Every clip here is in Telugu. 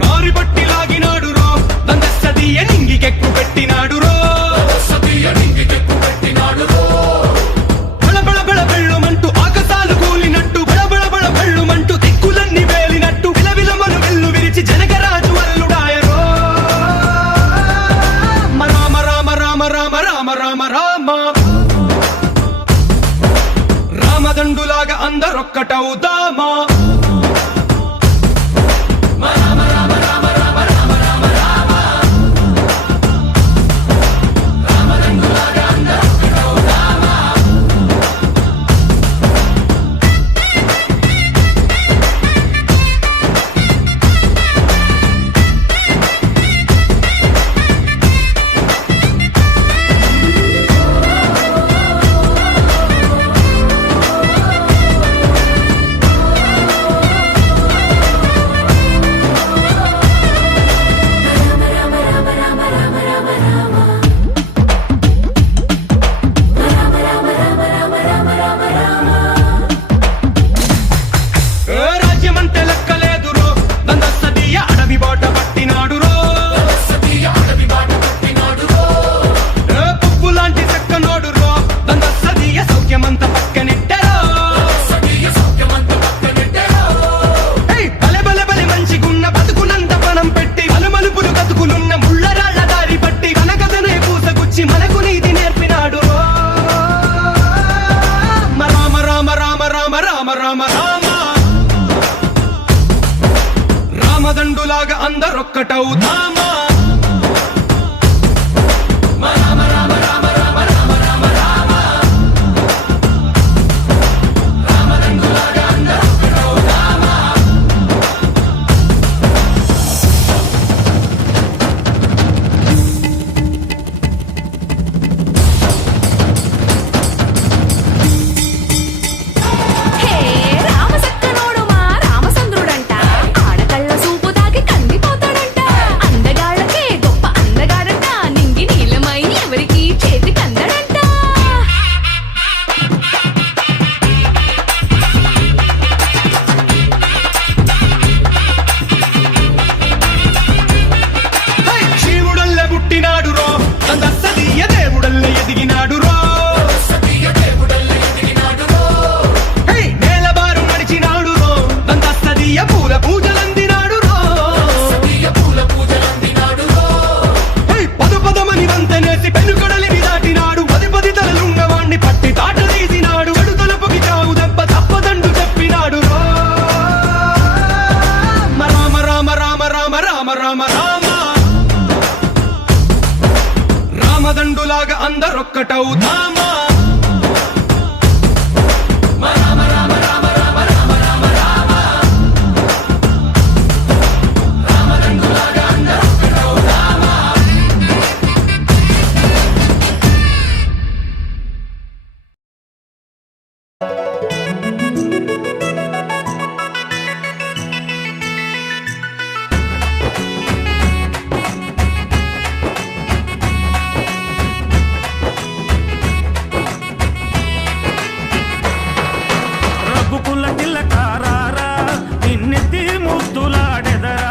నారి బట్టి లాగినాడు రో దందస్తీయ నింగికెక్కు పెట్టినాడు రో బళబళ బళ బెళ్ళుమంటూ ఆకాశాలు కూలినట్టు బళబళ బళ బెళ్ళుమంటూ దిక్కులన్నీ వేలినట్టు విలవిలమను వెల్లు విరిచి జనగరాజు అల్లుడాయరో రామ రామ రామ రామ రామ రామ రామ రామదండులాగా అందరొక్కటవుదామా రాజ్యమంటే లెక్కలేదు రో దందస్తీయ అడవి బాట పట్టినాడు రో పువ్వు లాంటి చక్కనోడు రో దందస్తీయ సౌఖ్యమంత పక్కనెట్టరో బలె బలె బలె మంచిగున్న బతుకునంత పణం పెట్టి మలుమలుపులు కతుకులున్న ముళ్ళరాళ్ల దారి పట్టి మనకథనే పూసగుచ్చి మనకు నీతి నేర్పినాడు రో రామ రామ రామ రామ రామ రామ రామ రామదండులాగా అందరొక్కటవుదామా హే రామసక్కనోడు మా రామచంద్రుడంట ఆడకళ్ళ సూపు తాగి కందిపోతాడంట అందగాళ్ళకే గొప్ప అందగాడంట నింగి నీలమై ఎవరికి చేతి కందడంట శివుడల్లే పుట్టినాడు రో దందస్తీయ దేవుడల్లే ఎదిగినాడు రో నేలబారు నడిచినాడు రో దందస్తీయ పూల పూజలందినాడు రో పదు పదమని వంతనేసి పెనుకడలిని దాటినాడు పది పది తలలున్నవాణ్ణి పట్టి తాట తీసినాడు చెడు తలపుకి చావు దెబ్బ తప్పదండు చెప్పినాడు రో రామ రామ రామ రామ రామ రామ రామ రామదండులాగా అందరొక్కటవుదామా రఘుకుల తిలకారారా నిన్నెత్తి ముద్దులాడెదరా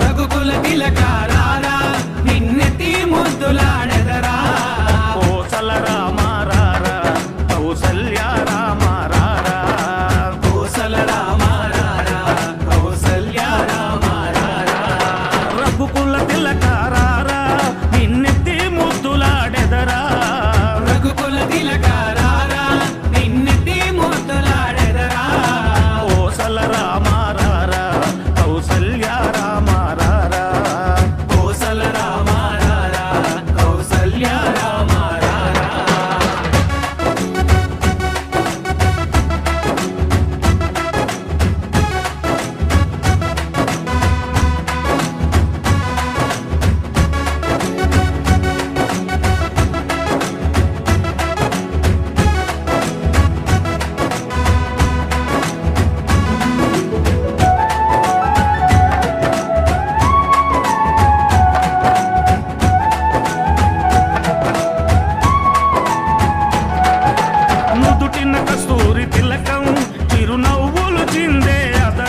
రఘుకుల తిలకారారా నిన్నెత్తి ముద్దులాడెదరా కోసల రామారారా కౌసల్య రామారారా కోసల రామారారా కౌసల్య రామారారా రఘుకుల తిలకారారా నిన్నెత్తి ముద్దులాడెదరా రఘుకుల తిలకారారా నిన్నెత్తి ముద్దులాడెదరా కోసల రామారారా కౌసల్య రామారారా కోసల రామారారా కౌసల్య రామారారా నుదుటిన కస్తూరి తిలకం చిరునవ్వులు చిందే అదర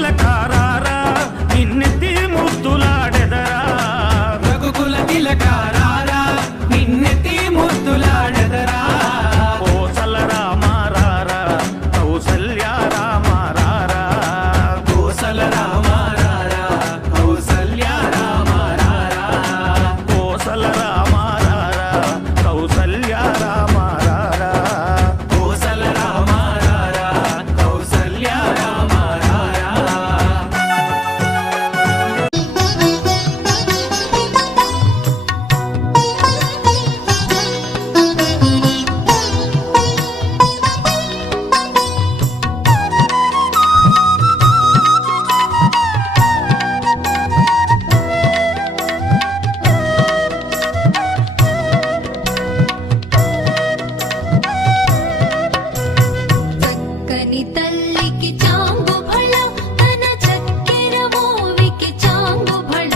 తిలకారారా నిన్నెత్తి ముద్దులాడెదరా రఘుకుల తిలకారారా నిన్నెత్తి ముద్దులాడెదరా కోసల రామారారా కౌసల్య రామారారా కోసల రామారారా కౌసల్య రామారారా కోసల రామారారా కౌసల్య రామారారా కోసల రామారారా కౌసల్య రామారారా చక్కని తల్లికి చాంగు భళ తన చక్కెర మోవికి చాంగు భళ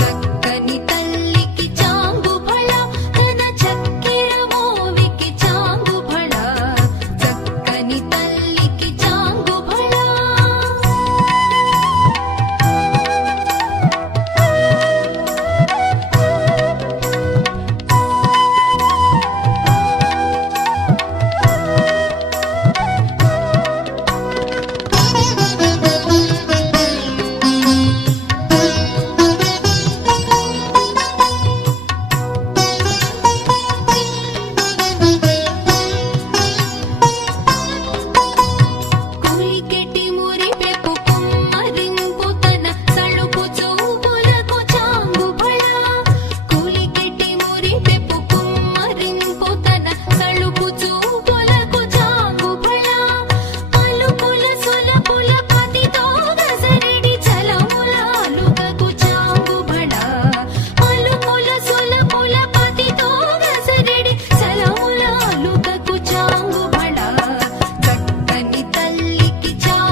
చక్కని తల్లికి చాంగు భళ తన చక్కెర మోవికి చాంగు భళ చక్కని తల్లికి చాంగు భళ కూలికెట్టి మురిపెప్పు కుమ్మరింపు తన సళుపు చూపులకు చాంగు భళ కూలికెట్టి మురిపెప్పు కుమ్మరింపు తన సళుపు చూపులకు చాంగు భళ పలుకుల సులపుల పతితో గసరిడి చలములాలుగకు చాంగు భళ పలుకుల సులపుల పతితో గసరిడి చలములాలుగకు చాంగు భళ చక్కని తల్లికి చాంగు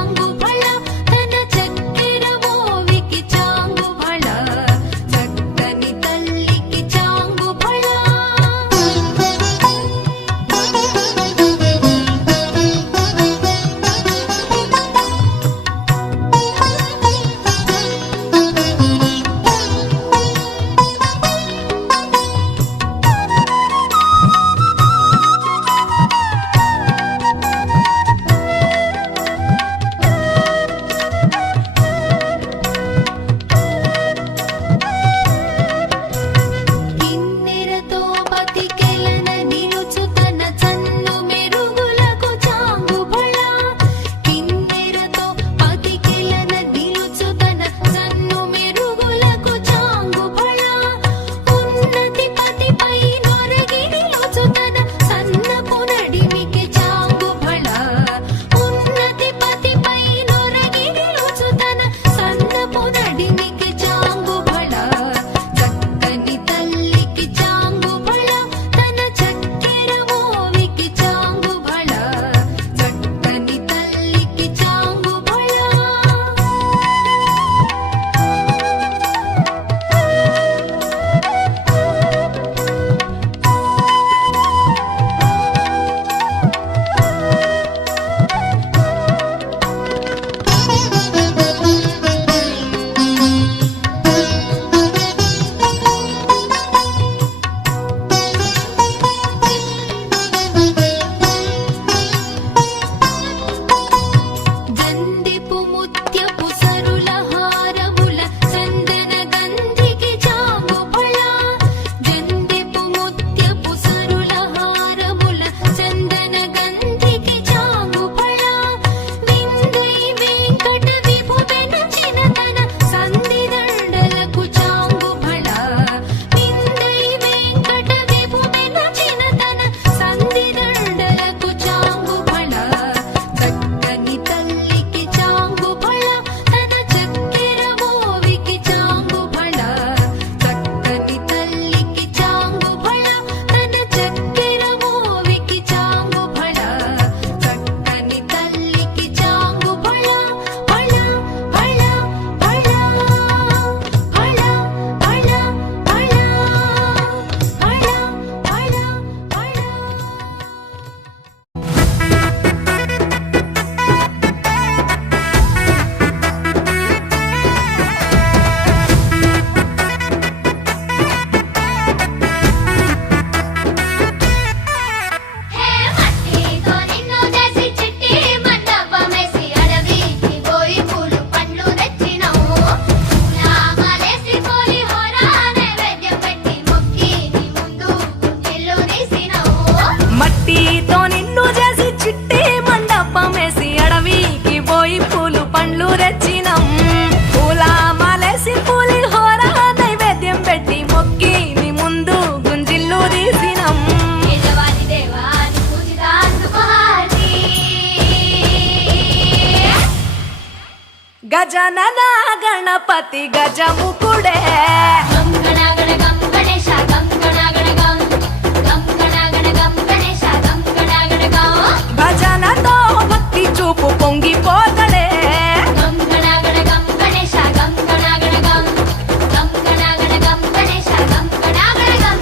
గజనన గణపతి గజముకుడే గం గణగణ గం గణేశ గం గణగణ గం గం గణగణ గం గణేశ గం గణగణ గం భజనతో భక్తి చూపు పొంగిపోతడే గం గణగణ గం గణేశ గం గణగణ గం గం గణగణ గం గణేశ గం గణగణ గం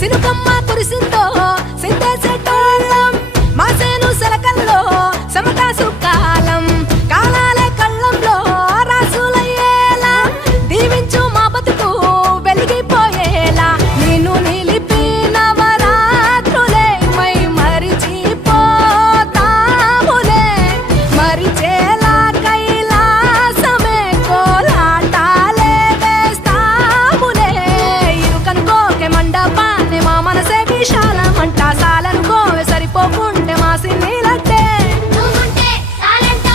సినుకమ్మ కురిసిందో సిందేసేటోళ్ళం మాసేను సెలకల్లో సమకాసు కాలం కాలాలే కళ్ళంలో రాసులయ్యేలా దీవించు మా బతుకు వెలిగిపోయేలా నిన్ను నిలిపి నవరాత్రులే మై మరిచిపోతాములే మరిచేలా కైలాసమే కోలాటాలే వేస్తాములే ఇరుకనుకోకే మండపాన్ని మా మనసే విశాలమంట సాలనుకోవే సరిపోకుంటే మా సిన్నీలట్టే నువ్వుంటే సాలంట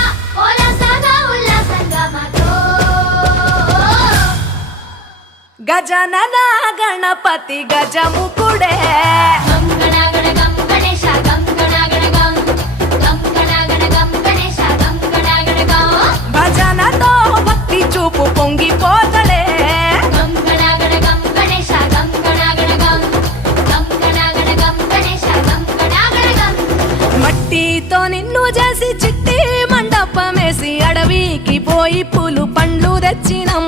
ఓలాసగా ఉల్లాసంగా మాతో గజనన గణపతి గజముకుడే గం గణగణ గం గణేశ గం గణగణ గం గం గణగణ గం గణేశ గం గణగణ గం భజనతో భక్తి చూపు పొంగిపోతడే గం గణగణ గం గణేశ గం గణగణ గం గం గణగణ గం గణేశ గం గణగణ గం మట్టితో నిన్ను చేసి చిట్టి మండపమేసి అడవికి పోయి పూలు పండ్లు తెచ్చినం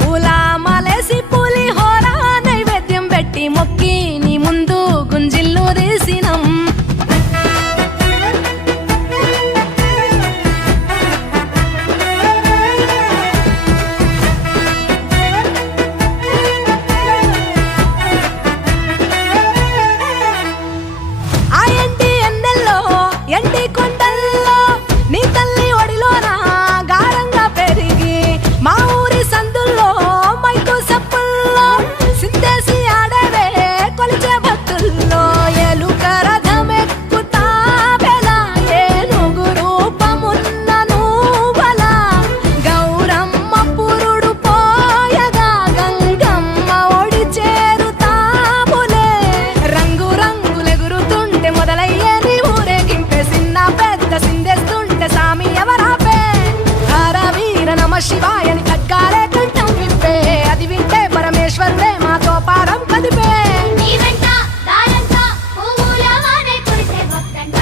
పూల మలేసి పులిహోర నైవేద్యం పెట్టి మొక్కి నీ ముందు గుంజిల్లు తీసినం ఆ ఎండి ఎన్నెల్లో ఎండి కొండల్లో నీ తల్లి ఒడిలోన గారంగా పెరిగి మా ఊరి సందుల్లో మైకు సప్పుల్లో సిందేసి ఆడవే కొలిచే భక్తుల్లో ఎలుక రథమెక్కుతావెలా ఏనుగు రూపమున్న నువ్వలా గౌరమ్మ పురుడు పోయగా గంగమ్మ ఒడి చేరుతాములే రంగు రంగులెగురుతుంటే మొదలయ్యే నీ ఊరేగింపే చిన్న పెద్ద సిందేస్తుంటే సామి ఎవరాపే హర వీర నమ శివాయని ఖడ్గాలే కంఠం విప్పే అది వింటే పరమేశ్వరుడే మాతో పారం కదిపే నీ వెంట దారంట పువ్వుల వానే కురిసే భక్తంట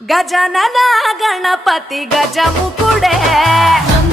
గజనన గణపతి గజముకుడే గం